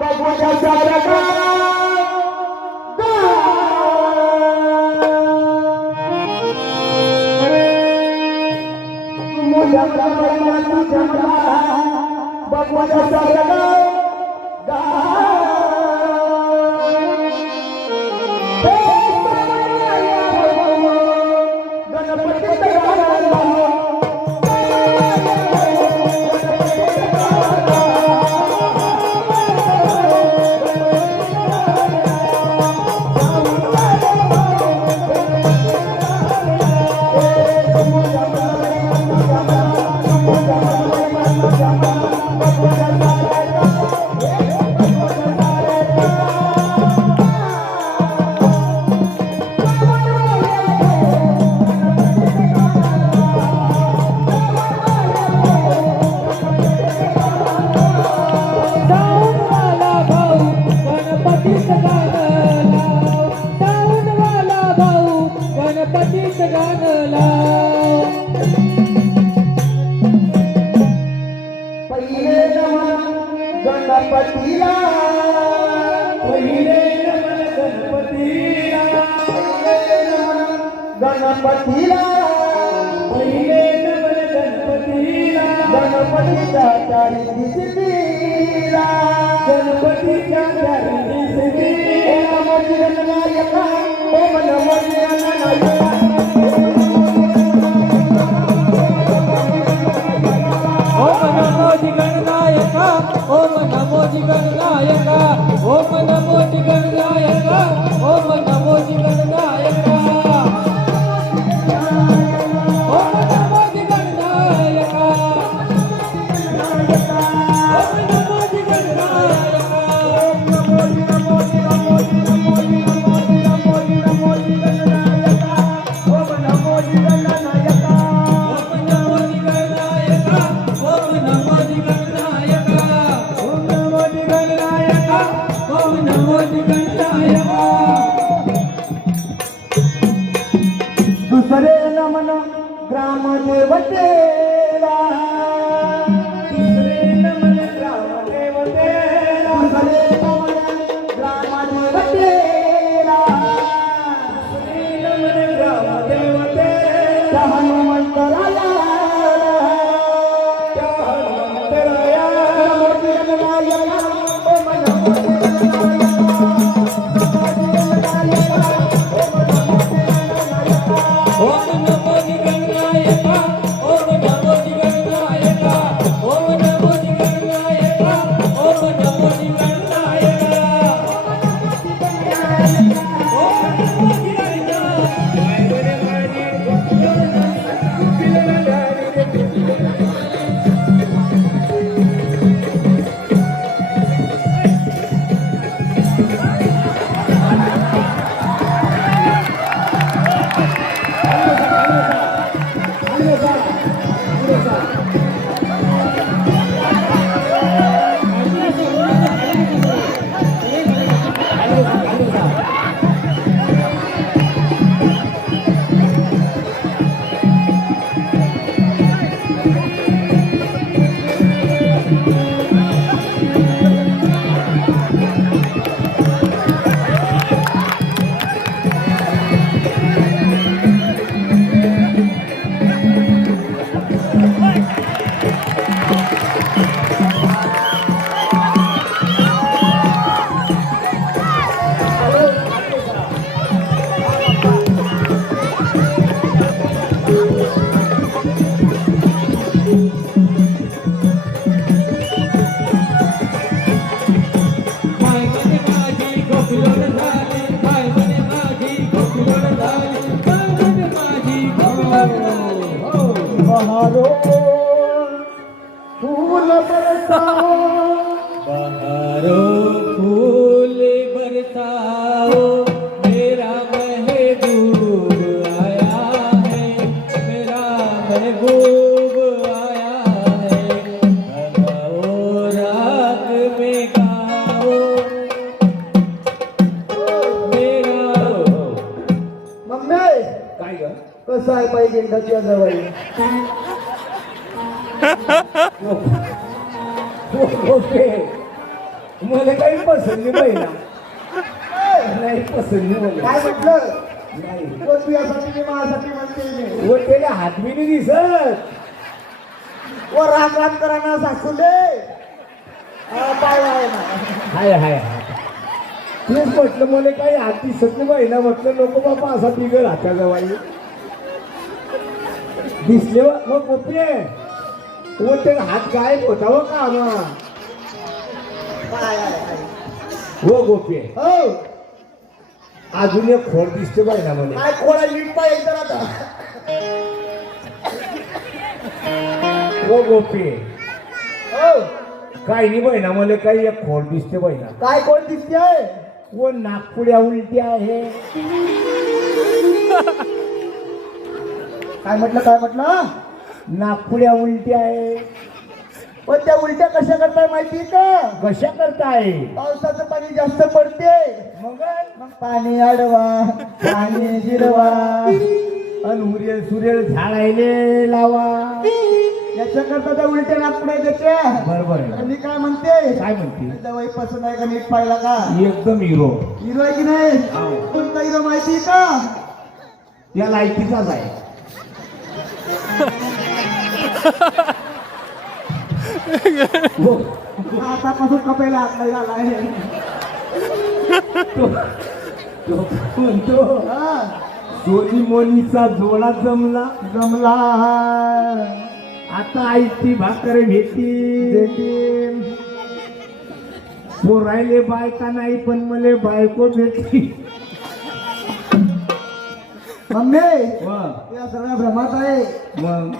बघूया सारं बघूया सारं गणपतीला पहिले गणपतीला गणपतीला पहिले गणपतीला गणपतीच्या चारी दिसतीला गणपतीच्या चारी दिसतीला मोठी गणनायका ओम नमो गणनायका ओम नमो गणनायका ओम नमो गणनायका ओम नमो गणनायका ओम नमो गणनायका ओम नमो गणनायका दुसरे नमन ग्रामदेवतेला दुसरे नमन ग्रामदेवतेला दुसरे नमन ग्रामदेवतेला दुसरे नमन ग्रामदेवतेला हनुमंतराया बहारो फूल बरसाओ बहारो फूल बरसाओ मेरा महबूब आया है मेरा महबूब आया है गाओ रात में गाओ मेरा मम्मी काय ग कसं आहे पाहिजे त्याच्या जवळ मला काही पसंत नाही ना. नाही पसंत नाही मला. काय म्हटलं नाही तो तुझ्यासाठी मी माझ्यासाठी म्हणते मी. वो त्याला हात बी नाही दिसत. व राम राम करा ना सासूले. काय आहे ना हाय हाय हाय तेच म्हटलं मला काही हात दिसत नाही बाई ना. म्हटलं नको बाबा असा बिगर हाताचा बाई दिसले मग गोपे वो ते हात गायब होता हो का आम्हा. काय आहे हो गोपे हो अजून एक खोड दिसते बाई ना मला. काय कोणा लिंपा येईल तर आता. हो गोपे हो काही नाही बाई ना मला काही एक खोड दिसते बाई ना. काय कोण दिसते वो नागपुड्या उलटी आहे. काय म्हटलं नागपुड्या उलटी आहे. पण त्या उलट्या कशा करताय माहिती का. कशा करताय. पावसाचं पाणी जास्त पडते मग मग पाणी अडवा पाणी जिरवा अन सुरेल झाडायले लावा. याच्या करता त्या उलट्या नागपुड्या त्याच्या. बरोबर आहे. आणि काय म्हणते काय म्हणते. दवाई पसंत आहे का नीट पाहिला का. एकदम हिरो. हिरो आहे की नाही कोणता हिरो माहिती का. या लायकीचाच आहे. हो. आतापासून कपेला हात झाला आहे. तो म्हणतो हा, सोनी मोनीचा जोडा जमला. जमला आता आईची भाकर भेटी. पोरायले बायका नाही पण मले बायको भेटली. मम्मी वा. या सगळ्या भ्रमात आहे. मग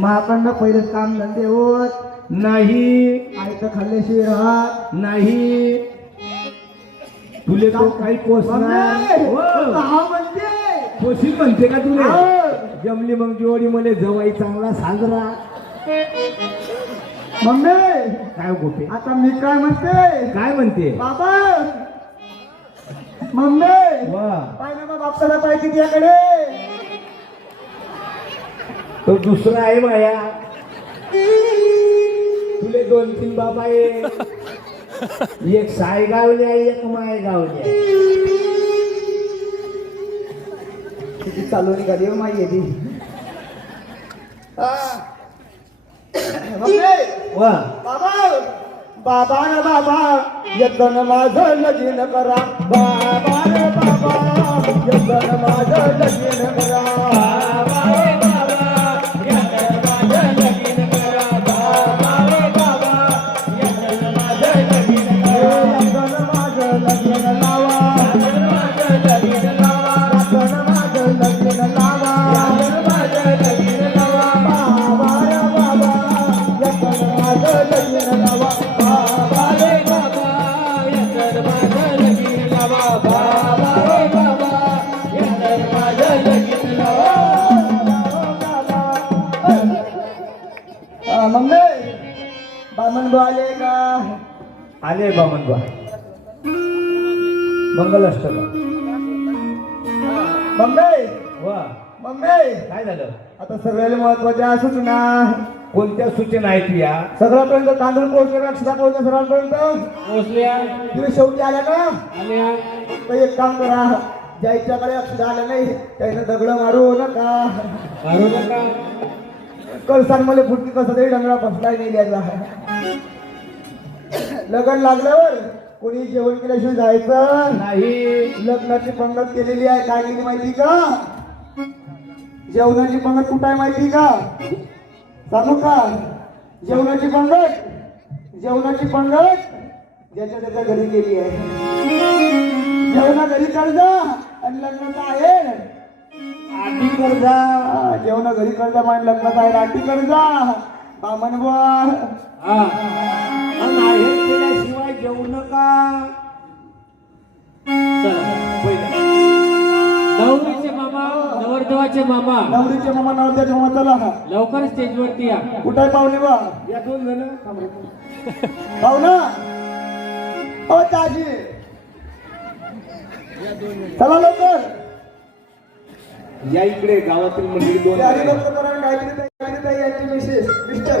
महाकडनं पहिलेच काम धंदे होत नाही आईचं खाल्ल्याशिवाय राहत नाही. तुले तो काही पोचणार. म्हणते पोशी म्हणते का तुले. हो. जमली मग जोडी मले जवाई चांगला साजरा. मम्मी काय गोपे आता मी काय म्हणते काय म्हणते. बाबा मम्मी वा. पाहिजे मग बापसाला पाहिजे तिच्याकडे. तो दुसरा आहे माया. तुले 2-3 बाबा आहे. एक सायगावली आहे एक मायगावली आहे. किती चालू निघाली माही येते. वा. बाबा बाबा न बाबा यतन माझं लगीन करा. बाबा न बाबा यतन माझं लगीन करा. बाबा रे बाबा यतन माझं लगीन करा. बाबा रे बाबा यतन माझं लगीन करा. यतन माझं लगीन लावा. यतन माझं लगीन लावा. यतन माझं लगीन लावा. यतन माझं लगीन लावा. बाबा रे बाबा यतन माझं लगीन लावा. बाबा रे बाबा यतन माझं लगीन लावा. बाबा रे बाबा यतन माझं लगीन लावा. मम्मी बामण आले का. आले बामनबा. मंगल अष्टक. मम्मी वा. मम्मी काय झालं. आता सगळ्याला महत्वाच्या सूचना. कोणत्या सूचना आहेत या. सगळ्यापर्यंत तांदूळ पोहोचले का अक्षता पोहोचल्या सर्वांपर्यंत पोचल्या. तुम्ही शेवटी आल्या ना. आल्या. तर एक काम करा ज्याच्याकडे अक्षता आल्या नाही त्यानं दगड मारू नका. मारू नका. कळसान मला फुटकी कसा तरी डंगळा फसलाय नाही द्यायला. लग्न लागल्यावर कोणी जेवण केल्याशिवाय जायचं नाही. लग्नाची पंगत केलेली आहे. काय केली माहिती का. जेवणाची पंगत कुठं आहे माहिती का. सांगू का. जेवणाची पंगत ज्याच्या त्याच्या घरी केली आहे. जेवणा घरी कर्ज आणि लग्नाचा आहे आधी कर्जा. जेवणा घरी कर्ज आणि लग्नाचा आहे राठी कर्जा. बामण बुवा आहे केल्याशिवाय जेवू नका. नवरीचे मामा नवरदेवाचे मामा नवरीचे मामा नवरदेवाचे मामा चला लवकर स्टेजवरती या. कुठे आहे पाहुणे बा. या 2 जण. पाहुणा ओ ताजी चला लवकर. या इकडे गावातील मंडळी 2 तयारी जण. लवकर करा. गायत्री ताई यांची मिसेस मिस्टर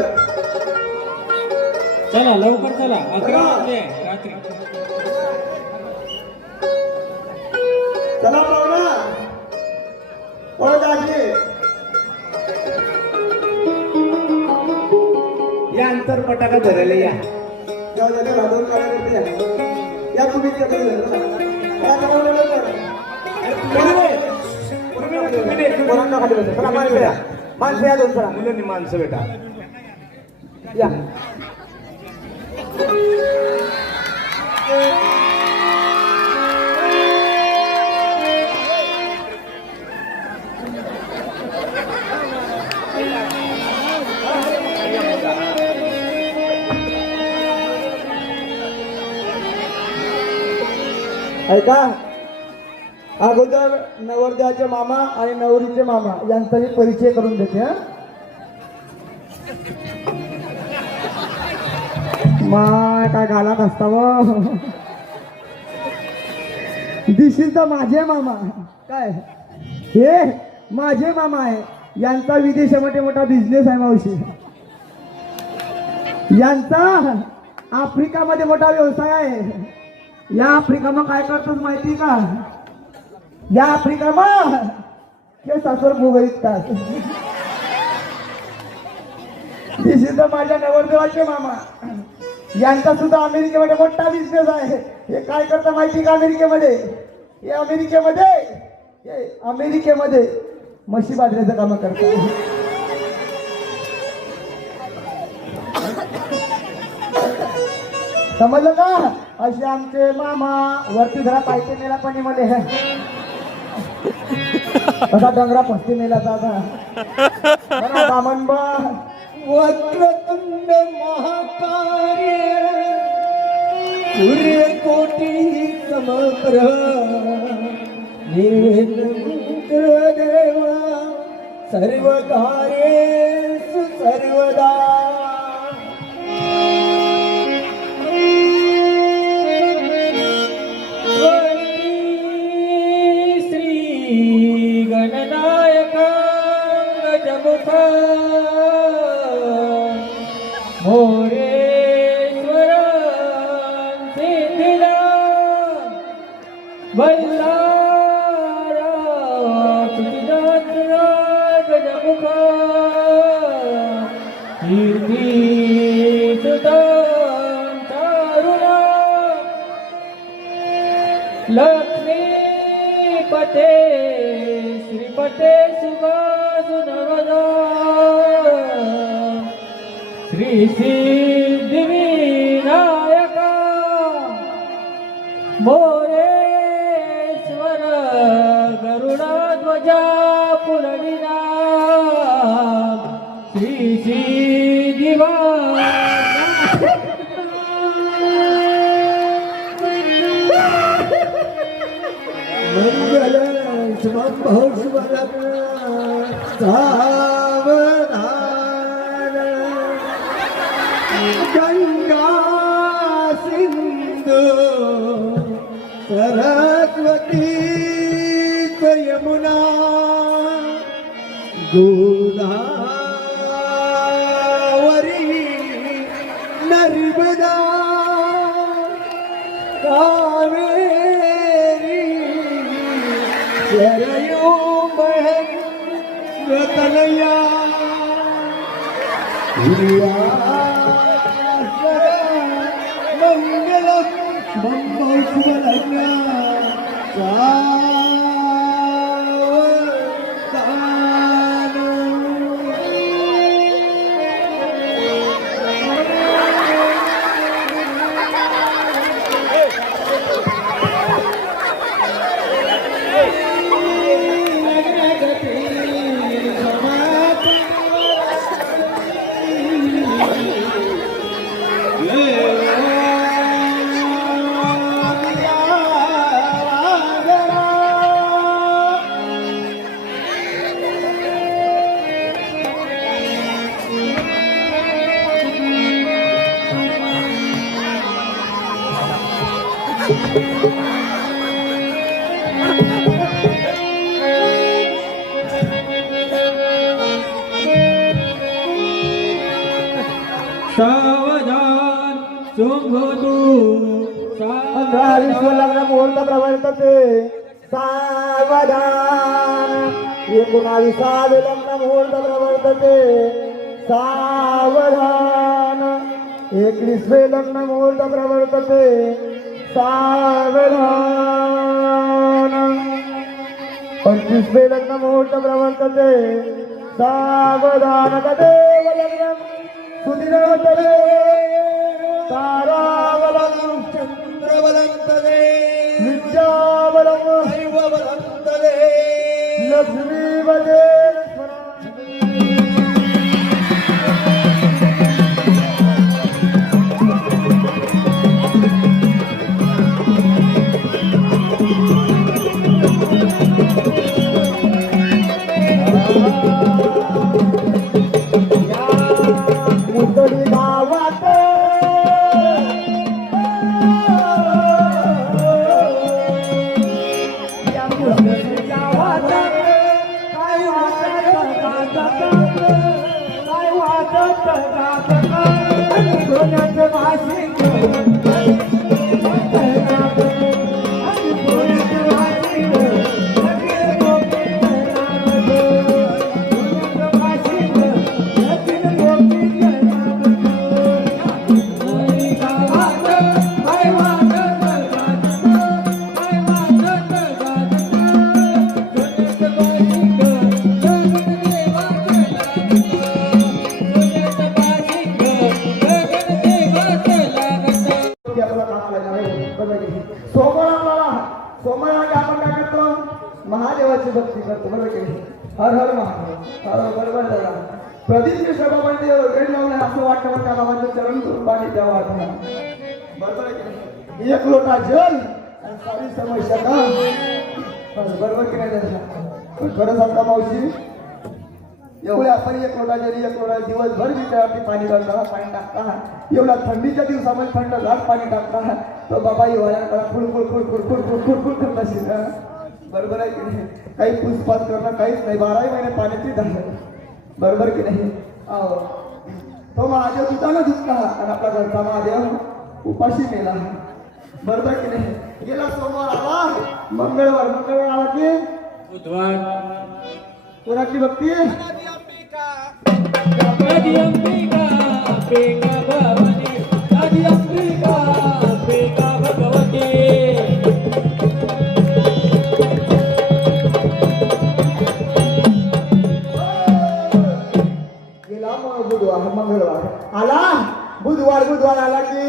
चला लवकर चला 11 वाजले रात्री. चला पाहुणा ओ दाजी या अंतर पटाका धरायला या. जाऊ दे ना, दोन काढा या. या तुम्ही तिकडे या पाहुणे लवकर. पोरांना खाली बसा. चला माणसं या. माणसं या दोन चला. मुलांनी माणसं बेटा या ऐका, अगोदर नवरदेवाचे मामा आणि नवरीचे मामा यांचाही परिचय करून देते. हा मा काय घालात असता व दिस इज द माझे मामा. काय हे माझे मामा आहे. यांचा विदेशामध्ये मोठा बिझनेस आहे मावशी. यांचा आफ्रिकामध्ये मोठा व्यवसाय आहे. या आफ्रिकामा काय करतात माहिती का? या आफ्रिकामा हे सासर भोग विकतात. दिस इज माझ्या नवरदेवाचे मामा. यांचा सुद्धा अमेरिकेमध्ये मोठा बिझनेस आहे. हे काय करता माहिती का? अमेरिकेमध्ये म्हशी बाजऱ्याचं काम करतात. समजलं का? असे आमचे मामा. वरती जरा पायथे नेला पण मध्ये असा डंगरा पस्ती नेला दादा बामन बा. वक्रतुंड महाकार्य सूर्यकोटी समप्रभ निर्विघ्नं देवा सर्व कार्येषु सर्वदा. श्री गणनायक गजमुख मोरेश्वर सिद्धिदा बल्लारा तुझा गजमुख कीर्ती सुता तारुणा लक्ष्मीपते श्रीपते सुभासुनवदा श्री सिद्धिविनायका मोरेश्वर गरुडाध्वजा पुरविना श्री सिद्धिवा मंगल शुभम शुभलग्न सावधान गंगा सिंधु सरस्वती यमुना गोदावरी नर्मदा कावेरी शरयो महत्वतनया मंगलम सावधान शुंभदू पंधरा विश्व लग्न मुहूर्त प्रवर्तते सावधान 19 लग्न मुहूर्त प्रवर्तते सावधान 21 लग्न मुहूर्त प्रवर्तते सावधान 25 लग्न मुहूर्त प्रवर्तते सावधान तदेव लग्नं सुदिनवतरे तारावलं चन्द्रवलं तदे विद्यावलं दैववलं तदे लक्ष्मीवदे मुसळी गावात या मुसळी गावात काय वाजत सोन्याचं वाशिंग सोमवारी आपण काय करतो महादेवाची भक्ती करतो बरोबर की नाही? हर हर महादेव हर बरोबर दादा प्रदीप विश्वबाबांनी वेळ लावला असं वाटतं पण त्या बाबांचं चरण करून पाणी द्यावं वाटतं बरोबर आहे की नाही? एक लोटा जल आणि सारी समस्या का बरोबर की नाही दादा पण खरं सांगता मावशी एवढ्या आपण एक लोटा जरी एक लोटा दिवसभर विचारती पाणी टाकता पाणी टाकता एवढ्या थंडीच्या दिवसामध्ये थंड घाट पाणी टाकता तो बाबा हिवाळ्याकडे फुडफुड फुडफुड फुडफुड फुडफुड करत असेल ना बरोबर आहे की नाही काही पुष्पात करणं काहीच नाही 12 महिने पाण्याची धार बरोबर की नाही तो महादेव दुधानं धुतला आणि आपला घरचा महादेव उपाशी मेला बरोबर की नाही गेला सोमवार आला मंगळवार आला की बुधवार कोणाची भक्ती आदि अंबिका भवानी आदि अंबिका भगवती गेला बुधवार मंगळवार आला बुधवार आला की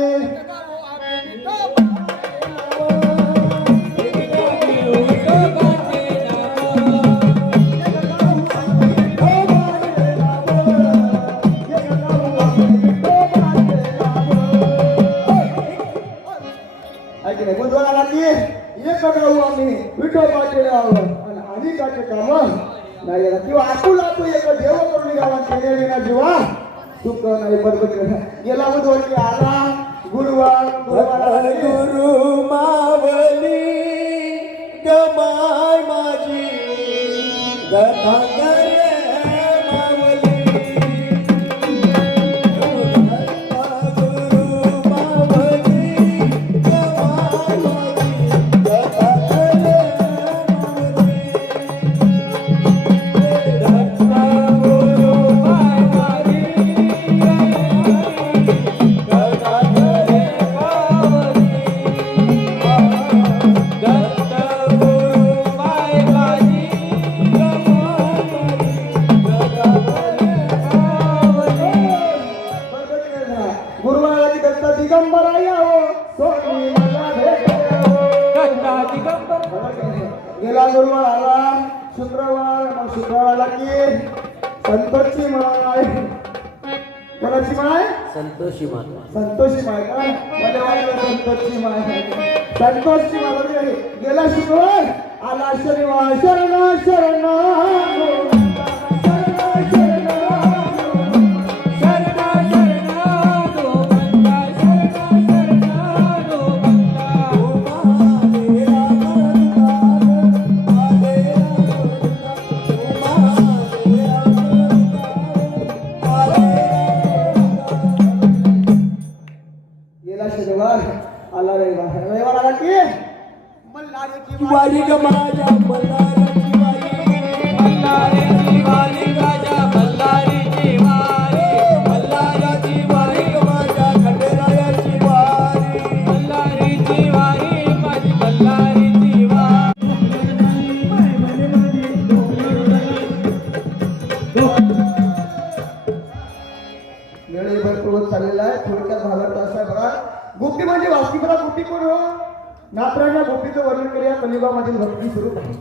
बुधवार आला की एक गाऊ आम्ही विठोबाचे आणि काचे काम नाही गेला किंवा आकुला तू एक देव करून गावात केले ना जीवा सुख नाही बरोबर गेला बुधवार की आला गुरुवार गुरु मावली गमाय माझी गथा करे मावली गुरु मावली गमाय माझी गथा करे मावली दत्ता गुरु मावली गथा करे मावली दत्ता गुरु मावली गुरुवारा की दत्त दिगंबर यावं सोनी मला भेटावं दत्ता दिगंबर गेला गुरुवार आला शुक्रवार मग शुक्रवारला की संतोषी माय कोणाची माय संतोषी माय काय मला वाटलं संतोषी माय गेला शुक्रवार आला शनिवार शरण गेला शनिवार आला रविवार रविवार आला की मल्हारीची वारी ग माझ्या मल्हाराची वारी मल्हारीची वारी राजा मल्हारीची वारी मल्हाराची वारी वारी ग माझ्या खंडेरायाची वारी मल्हारीची वारी माझी मल्हारीची वारी वेळ भरपूर होत चाललेला आहे थोडक्यात भागात असं आहे बघा गोपी म्हणजे वास्तविकता गोपी कोण हो नाथराजा गोपीचं वर्णन करूया कलियुगामधील भक्ती स्वरूप आहे